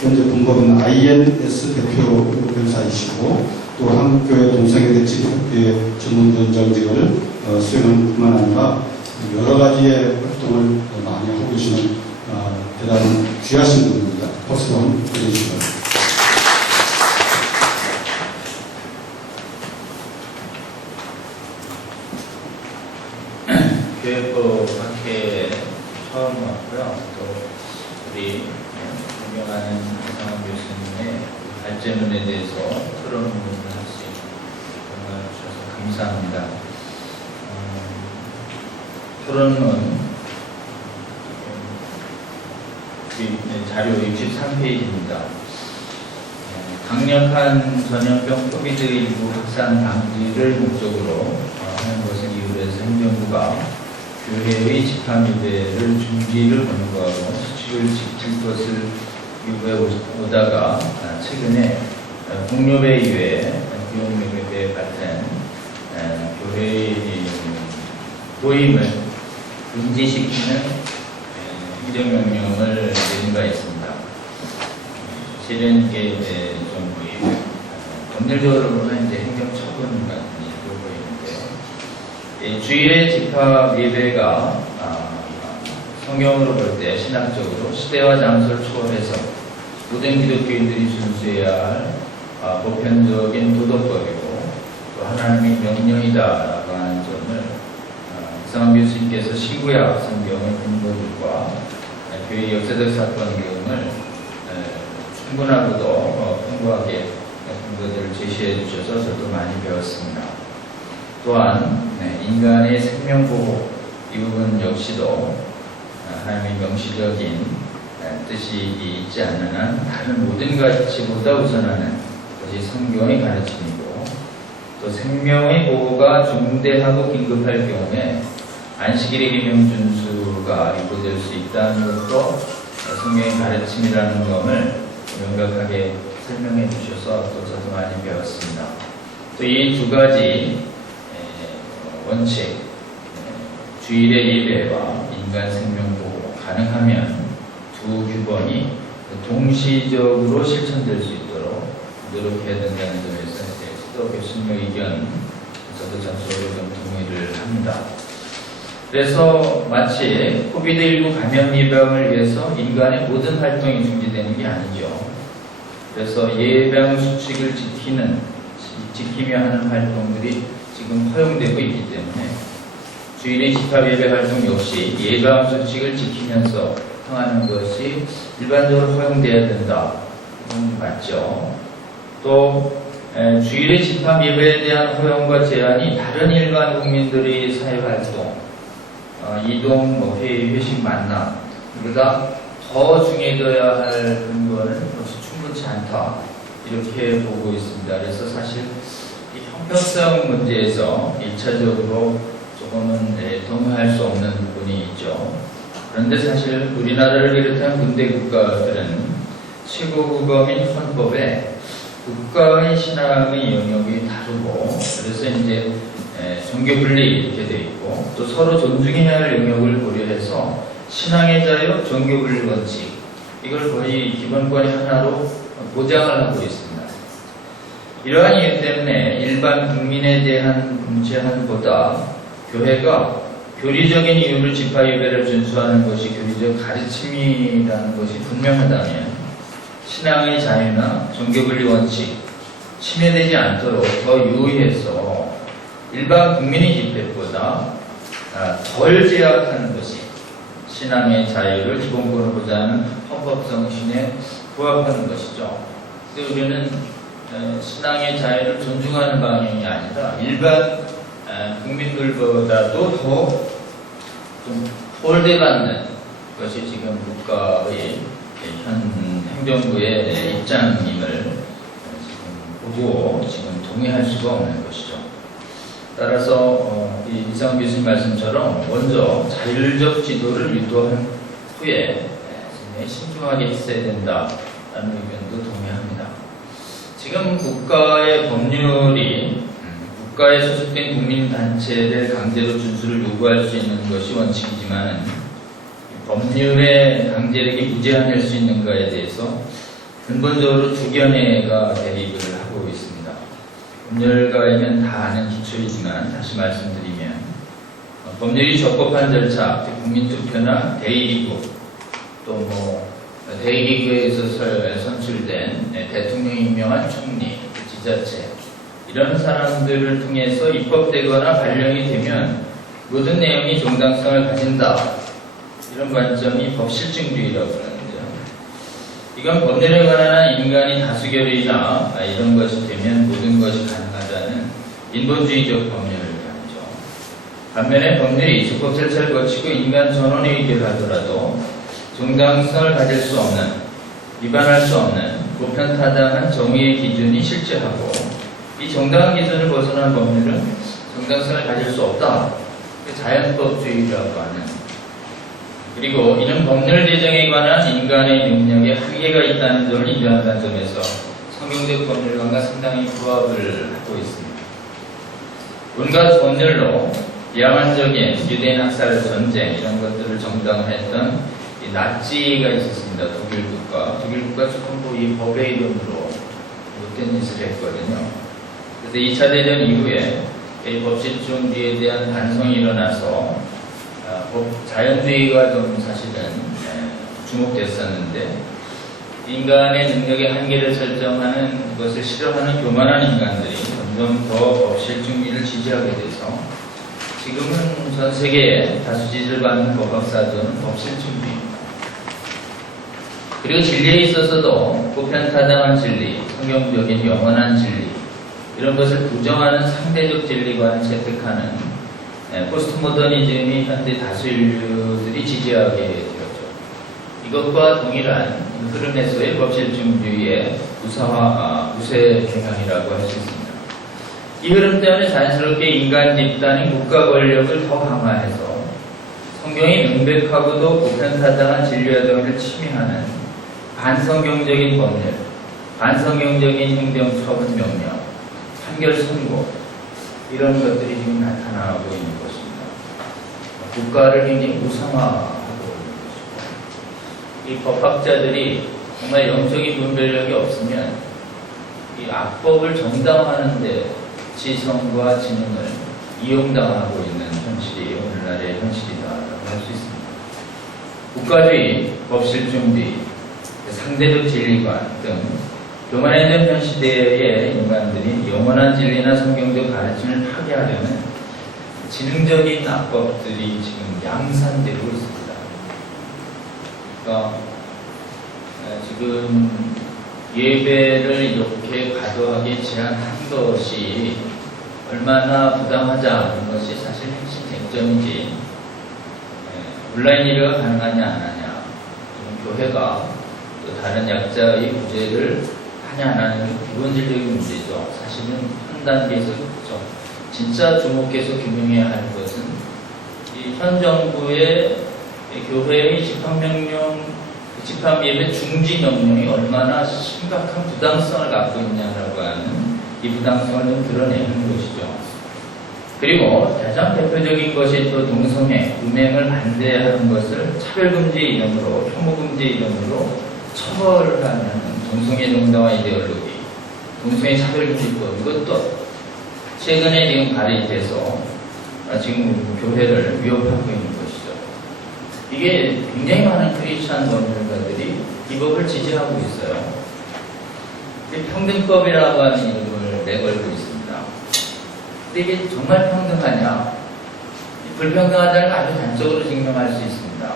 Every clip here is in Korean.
현재 본법은 INS 대표 변사이시고 또 한국교회 동성애대 집회의 전문위원장직을 수행하는 뿐만 아니라 여러 가지의 활동을 많이 하고 계시는 대단히 귀하신 분입니다. 박수 한번 보내주시기 바랍니다. 교회법학회에 처음 왔고요. 또 우리 존경하는 이상원 교수님의 발제문에 대해서 토론 부분을 할 수 있는 정말 주셔서 감사합니다. 토론은 자료 63페이지입니다. 강력한 전염병 코비드19 확산 방지를 목적으로 하는 것을 이유로 해서 행정부가 교회의 집합예배를 중지를 권고하고 수칙을 지킬 것을 요구해 오다가 최근에 공료배 이외에 비용예배 같은 교회의 도임을 금지시키는 행정명령을 내린 바 있습니다. 실은 이게 좀 법률적으로는 이제 행정처분 같은 일로 보이는데요. 주일의 집합 예배가 성경으로 볼 때 신학적으로 시대와 장소를 초월해서 모든 기독교인들이 준수해야 할 보편적인 도덕법이고 또 하나님의 명령이다라고 하는 점을 이상원 교수님께서 신구약 성경의 근거들과 교회 역사적 사건 등을 충분하고도 풍부하게 근거들을 제시해 주셔서 저도 많이 배웠습니다. 또한 인간의 생명보호 이 부분 역시도 하나님의 명시적인 뜻이 있지 않는 한 다른 모든 가치보다 우선하는 것이 성경의 가르침이고 또 생명의 보호가 중대하고 긴급할 경우에 안식일의 계명 준수가 유도될 수 있다는 것도 성경의 가르침이라는 점을 명백하게 설명해 주셔서 또 저도 많이 배웠습니다. 또 이 두 가지 원칙, 주일의 예배와 인간 생명 보호, 가능하면 두 규범이 동시적으로 실천될 수 있도록 노력해야 된다는 점에서 또 교수님의 의견 저도 전적으로 좀 동의를 합니다. 그래서 마치 코비드19 감염 예방을 위해서 인간의 모든 활동이 중지되는 게 아니죠. 그래서 예방 수칙을 지키며 하는 활동들이 지금 허용되고 있기 때문에 주일의 집합 예배 활동 역시 예방 수칙을 지키면서 행하는 것이 일반적으로 허용되어야 된다. 맞죠. 또 주일의 집합 예배에 대한 허용과 제한이 다른 일반 국민들의 사회활동, 이동, 회의, 회식, 만남 보다 더 중요해져야 할 근거는 역시 충분치 않다. 이렇게 보고 있습니다. 그래서 사실 이 형평성 문제에서 1차적으로 조금은 동의할 수 없는 부분이 있죠. 그런데 사실 우리나라를 비롯한 근대 국가들은 최고국어민 헌법에 국가의 신앙의 영역이 다르고 그래서 이제 종교 분리 이렇게 되어 있고 또 서로 존중해야 할 영역을 고려해서 신앙의 자유, 종교 분리 원칙 이걸 거의 기본권의 하나로 보장을 하고 있습니다. 이러한 이유 때문에 일반 국민에 대한 제한보다 교회가 교리적인 이유를 집합 예배를 준수하는 것이 교리적 가르침이라는 것이 분명하다면 신앙의 자유나 종교분리 원칙 침해되지 않도록 더 유의해서 일반 국민의 집회보다 덜 제약하는 것이 신앙의 자유를 기본권으로 보장하는 헌법정신에 부합하는 것이죠. 근데 우리는 신앙의 자유를 존중하는 방향이 아니라 일반 국민들보다도 더 좀 홀대받는 것이 지금 국가의 현 행정부의 입장임을 보고 지금 동의할 수가 없는 것이죠. 따라서 이상원 교수님 말씀처럼 먼저 자율적 지도를 유도한 후에 신중하게 했어야 된다라는 의견도 동의합니다. 지금 국가의 법률이 국가에 소속된 국민단체를 강제로 준수를 요구할 수 있는 것이 원칙이지만 법률의 강제력이 무제한일 수 있는가에 대해서 근본적으로 두 견해가 대립을 하고 있습니다. 법률가이면 다 아는 기초이지만 다시 말씀드리면 법률이 적법한 절차, 즉 국민투표나 대의기구, 또 대의기구에서 선출된 대통령이 임명한 총리, 지자체 이런 사람들을 통해서 입법되거나 발령이 되면 모든 내용이 정당성을 가진다. 이런 관점이 법실증주의라고 하는데요. 이건 법률에 관한 인간이 다수결이나 이런 것이 되면 모든 것이 가능하다는 인본주의적 법률관이죠. 반면에 법률이 적법 절차를 거치고 인간 전원에 의결하더라도 정당성을 가질 수 없는, 위반할 수 없는 보편타당한 정의의 기준이 실제하고 이 정당한 기준을 벗어난 법률은 정당성을 가질 수 없다. 자연법주의라고 하는. 그리고 이는 법률 제정에 관한 인간의 능력에 한계가 있다는 점을 인정한다는 점에서 성경적 법률관과 상당히 부합을 하고 있습니다. 온갖 법률로 야만적인 유대인 학살 전쟁 이런 것들을 정당화했던 이 나치가 있었습니다. 독일 국가 전부 이 법의 이름으로 못된 짓을 했거든요. 그래서 2차 대전 이후에 이 법실주의에 대한 반성이 일어나서 자연주의가 좀 사실은 주목됐었는데 인간의 능력의 한계를 설정하는 것을 싫어하는 교만한 인간들이 점점 더 법실주의를 지지하게 돼서 지금은 전 세계에 다수 지지를 받는 법학사조는 법실주의입니다. 그리고 진리에 있어서도 보편타당한 진리, 성경적인 영원한 진리 이런 것을 부정하는 상대적 진리관을 채택하는 포스트모더니즘이 현대 다수 인류들이 지지하게 되었죠. 이것과 동일한 흐름에서의 법실주의의 우세 경향이라고 할 수 있습니다. 이 흐름 때문에 자연스럽게 인간 집단이 국가 권력을 더 강화해서 성경이 명백하고도 보편타당한 진리와 정의를 침해하는 반성경적인 법률, 반성경적인 행정처분 명령, 판결 선고 이런 것들이 지금 나타나고 있는 것입니다. 국가를 굉장히 우상화하고 있는 것이고 이 법학자들이 정말 영적인 분별력이 없으면 이 악법을 정당화하는 데 지성과 지능을 이용당하고 있는 현실이 오늘날의 현실이다라고 할 수 있습니다. 국가주의, 법실주의, 상대적 진리관 등 교만해진 현 시대의 인간들이 영원한 진리나 성경적 가르침을 파괴하려는 지능적인 악법들이 지금 양산되고 있습니다. 그러니까 지금 예배를 이렇게 과도하게 제한한 것이 얼마나 부당하자는 것이 사실 핵심 쟁점이지 온라인 예배가 가능하냐 안 하냐 교회가 또 다른 약자의 구제를 하냐 안 하는 기본적인 문제죠. 사실은 한 단계에서 그렇죠. 진짜 주목해서 규명해야 할 것은 이 현 정부의 교회의 집합예배 중지 명령이 얼마나 심각한 부당성을 갖고 있냐라고 하는 이 부당성을 좀 드러내는 것이죠. 그리고 가장 대표적인 것이 또 동성애, 음행을 반대하는 것을 차별금지 이름으로, 혐오금지 이름으로 처벌하는 동성애 정당화 이데올로기, 동성애 차별금지법 이것도 최근에 지금 발의돼서 지금 교회를 위협하고 있는 것이죠. 이게 굉장히 많은 크리스찬 법률가들이 이 법을 지지하고 있어요. 평등법이라고 하는 이름을 내걸고 있습니다. 근데 이게 정말 평등하냐? 불평등하다는 걸 아주 단적으로 증명할 수 있습니다.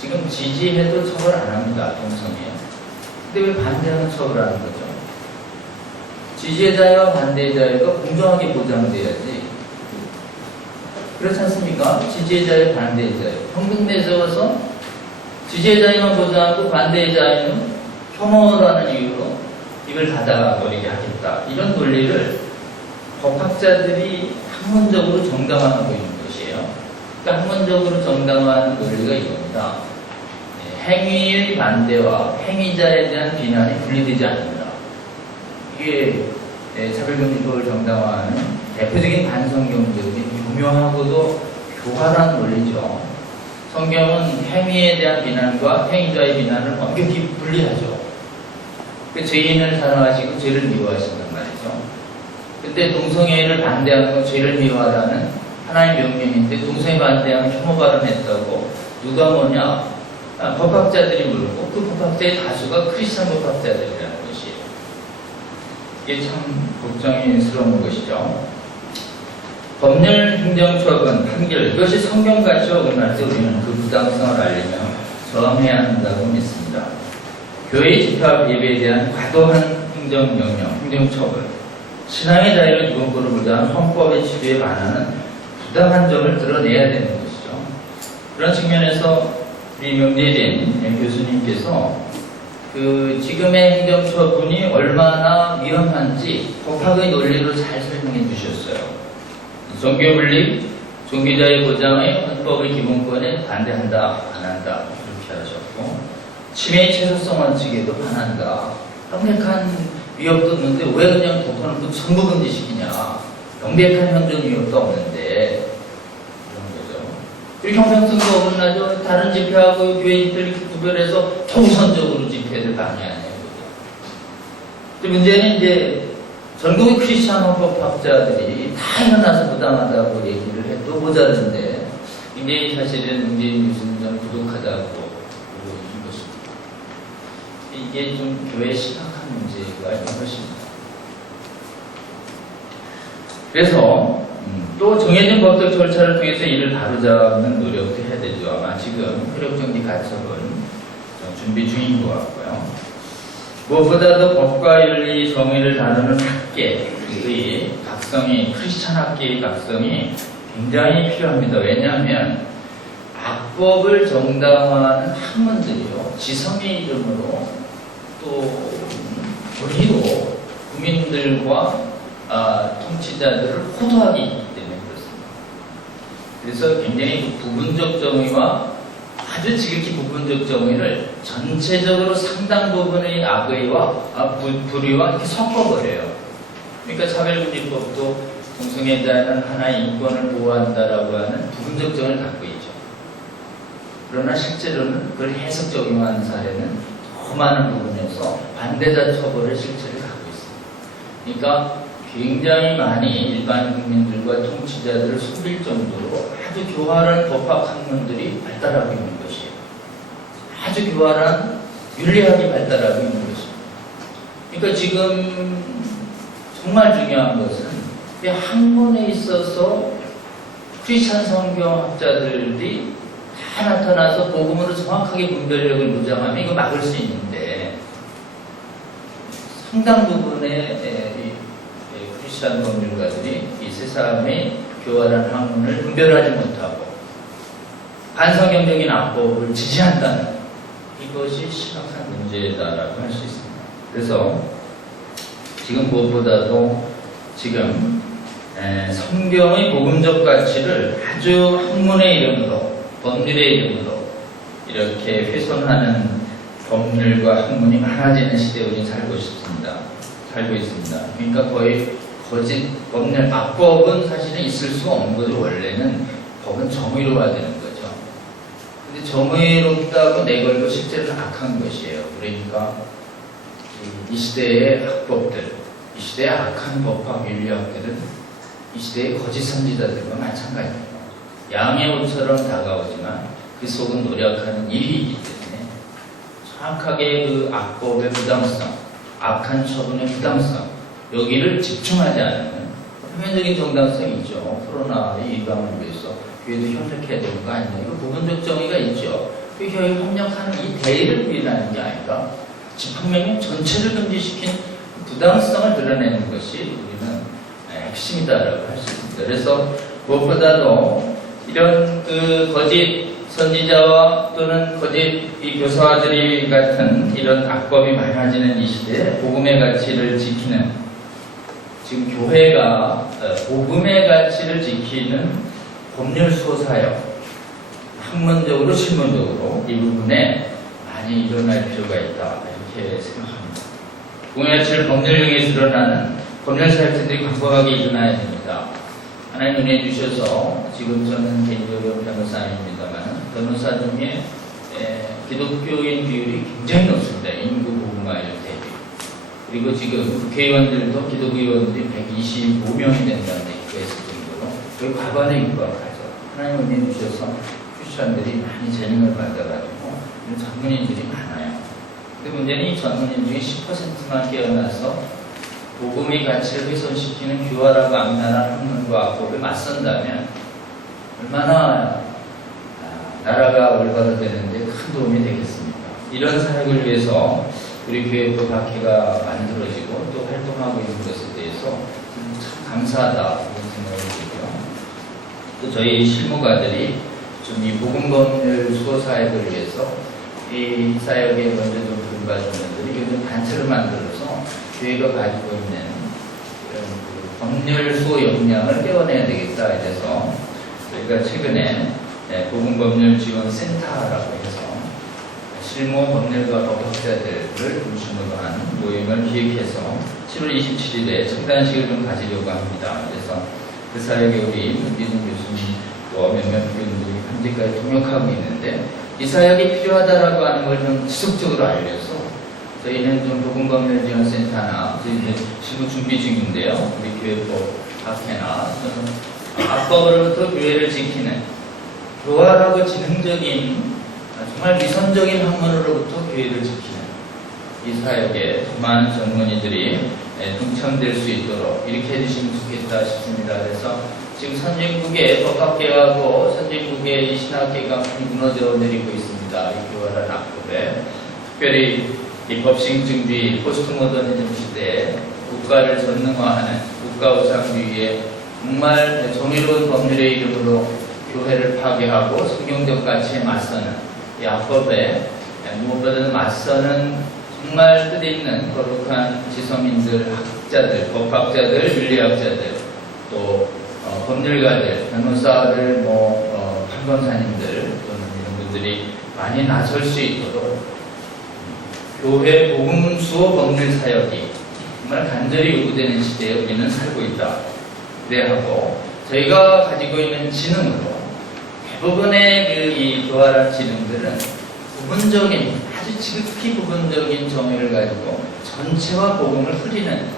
지금 지지해도 처벌 안 합니다. 동성애. 근데 왜 반대하면 처벌하는 거죠? 지지의 자유와 반대의 자유가 공정하게 보장돼야지. 그렇지 않습니까? 지지의 자유, 반대의 자유. 평등내세워서 지지의 자유만 보장하고 반대의 자유는 혐오라는 이유로 입을 닫아버리게 하겠다. 이런 논리를 법학자들이 학문적으로 정당화하고 있는 것이에요. 그러니까 학문적으로 정당화하는 논리가 이겁니다. 행위의 반대와 행위자에 대한 비난이 분리되지 않는다. 이게 차별금지법을 정당화하는 대표적인 반성경적인 교묘하고도 교활한 논리죠. 성경은 행위에 대한 비난과 행위자의 비난을 엄격히 분리하죠. 그 죄인을 사랑하시고 죄를 미워하신단 말이죠. 근데 동성애를 반대하는 건 죄를 미워하라는 하나의 명령인데 동성애 반대하면 혐오 발언했다고 누가 뭐냐? 법학자들이 물고 그 법학자의 다수가 크리스천 법학자들이라는 것이에요. 이게 참 걱정스러운 것이죠. 법률 행정처분 판결 이것이 성경같이 어긋날 때 우리는 그 부당성을 알리며 저항해야 한다고 믿습니다. 교회 집합 예배에 대한 과도한 행정명령, 행정처분 신앙의 자유를 기본으로 보자는 헌법의 취지에 반하는 부당한 점을 드러내야 되는 것이죠. 그런 측면에서 우리 명재진 교수님께서 그 지금의 행정처분이 얼마나 위험한지 법학의 논리로 잘 설명해 주셨어요. 종교분립, 종교자의 보장의 헌법의 기본권에 반대한다, 반한다 이렇게 하셨고 침해의 최소성 원칙에도 반한다. 명백한 위협도 없는데 왜 그냥 독도는 전부 금지시키냐. 명백한 현존 위협도 없는데 이런 거죠. 그리고 형평성도 어긋나죠. 다른 집회하고 교회 집회를 이렇게 구별해서 초우선적으로 집회를 방해하는 거죠. 문제는 이제 전국의 크리스천 헌법학자들이 다 일어나서 부당하다고 얘기를 해도 모자른데 이제 사실은 문재인 교수님 좀 부족하다고 보는 것입니다. 이게 좀 교회의 심각한 문제가 있는 것입니다. 그래서 또 정해진 법적 절차를 통해서 이를 바로잡는 노력도 해야 되죠. 아마 지금 효력정지 가처분 준비 중인 것 같고요. 무엇보다도 법과 윤리, 정의를 다루는 학계의 각성이, 크리스천 학계의 각성이 굉장히 필요합니다. 왜냐하면 악법을 정당화하는 학문들이요, 지성의 이름으로 또 권위로 국민들과 통치자들을 호도하기 있기 때문에 그렇습니다. 그래서 굉장히 부분적 정의와 아주 지극히 부분적 정의를 전체적으로 상당 부분의 악의와 불의와 이렇게 섞어버려요. 그러니까 차별금지법도 동성애자는 하나의 인권을 보호한다라고 하는 부분적 정의를 갖고 있죠. 그러나 실제로는 그걸 해석 적용하는 사례는 더 많은 부분에서 반대자 처벌의 실체를 갖고 있습니다. 그러니까 굉장히 많이 일반 국민들과 통치자들을 속일 정도로 아주 교활한 법학 학문들이 발달하고 있는 것이에요. 아주 교활한 윤리학이 발달하고 있는 것입니다. 그러니까 지금 정말 중요한 것은 이 학문에 있어서 크리스천 성경학자들이 다 나타나서 복음으로 정확하게 분별력을 무장하면 이거 막을 수 있는데 상당 부분의 크리스천 법률가들이 이 세상의 교활한 학문을 분별하지 못하고 반성경적인 악법을 지지한다는 이것이 심각한 문제다라고 할 수 있습니다. 그래서 지금 무엇보다도 지금 성경의 복음적 가치를 아주 학문의 이름으로, 법률의 이름으로 이렇게 훼손하는 법률과 학문이 많아지는 시대에 우리 살고 있습니다. 그러니까 거의 거짓 법률, 악법은 사실은 있을 수가 없는 거죠. 원래는 법은 정의로워야 되는 거죠. 근데 정의롭다고 내걸고 실제로는 악한 것이에요. 그러니까 이 시대의 악법들, 이 시대의 악한 법학 윤리학들은 이 시대의 거짓 선지자들과 마찬가지입니다. 양의 옷처럼 다가오지만 그 속은 노력하는 일이기 때문에 정확하게 그 악법의 부당성, 악한 처분의 부당성, 여기를 집중하지 않으면 표면적인 정당성이 있죠. 코로나의 예방을 위해서 교회도 협력해야 되는 거 아니냐. 이거 부분적 정의가 있죠. 그 교회 협력하는 이 대의를 부인하는 게 아니라 집합명령 전체를 금지시킨 부당성을 드러내는 것이 우리는 핵심이다라고 할 수 있습니다. 그래서 무엇보다도 이런 그 거짓 선지자와 또는 거짓 이 교사들이 같은 이런 악법이 많아지는 이 시대에 복음의 가치를 지키는, 지금 교회가 복음의 가치를 지키는 법률 수호사역, 학문적으로 실문적으로 이 부분에 많이 일어날 필요가 있다 이렇게 생각합니다. 복음의 가치를 법률령에 드러나는 법률 사역자들이 광범하게 일어나야 됩니다. 하나님 은혜 주셔서 지금 저는 개인적으로 변호사입니다만 변호사 중에 기독교인 비율이 굉장히 높습니다. 인구 복음화율 대비. 그리고 지금 국회의원들도 기독의원들이 125명이 된다는 얘기가 있을 정도로 거의 과반에 육박하죠. 하나님 은혜 주셔서 크리스천들이 많이 재능을 받아가지고 전문인들이 많아요. 근데 문제는 이 전문인 중에 10%만 깨어나서 복음의 가치를 훼손시키는 교활하고 악랄한 학문과 악법에 맞선다면 얼마나 나라가 올바르되는데 큰 도움이 되겠습니까? 이런 사역을 위해서 우리 교회도 학회가 만들어지고 또 활동하고 있는 것에 대해서 참 감사하다 그런 생각을 들고요. 또 저희 실무가들이 좀 이 복음법률 수호 사역을 위해서 이 사역에 먼저 좀 도움받은 분들이 요즘 단체를 만들어서 교회가 가지고 있는 이런 그 법률 수호 역량을 깨워내야 되겠다 이래서 저희가 최근에 복음법률 지원센터라고 해서 실무 법률가 법학자들을 중심으로 한 모임을 기획해서 7월 27일에 청단식을 좀 가지려고 합니다. 그래서 그 사역에 우리 문기준 교수님과 몇몇 교인들이 현재까지 동역하고 있는데 이 사역이 필요하다라고 하는 걸 좀 지속적으로 알려서 저희는 좀 복음법률 지원센터나 저희는 실무 준비 중인데요. 우리 교회법 학회나 악법으로부터 교회를 지키는 교활하고 지능적인 정말 위선적인 학문으로부터 교회를 지키는 이 사역에 많은 전문의들이 동참될 수 있도록 이렇게 해주시면 좋겠다 싶습니다. 그래서 지금 선진국의 법학계하고 선진국의 이 신학계가 많이 무너져 내리고 있습니다. 이 교활한 악법에 특별히 이 법신증주의 포스트모더니즘 시대에 국가를 전능화하는 국가우상주의에 정말 정의로운 법률의 이름으로 교회를 파괴하고 성경적 가치에 맞서는 이 악법에 무엇보다도 맞서는 정말 뜻있는 거룩한 지성인들, 학자들, 법학자들, 윤리학자들, 또 법률가들, 변호사들, 판검사님들 또는 이런 분들이 많이 나설 수 있도록 교회 복음 수호 법률 사역이 정말 간절히 요구되는 시대에 우리는 살고 있다. 그래야 하고 저희가 가지고 있는 지능으로 대부분의 이 교활한 지능들은 부분적인 아주 지극히 부분적인 정의를 가지고 전체와 복음을 흐리는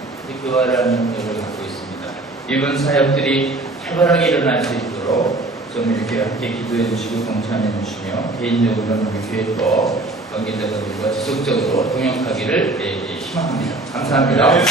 교활한 능력을 갖고 있습니다. 이번 사역들이 활발하게 일어날 수 있도록 좀 이렇게 함께 기도해 주시고 동참해 주시며 개인적으로는 우리 교회법 관계자들과 지속적으로 동역하기를 희망합니다. 감사합니다. 네,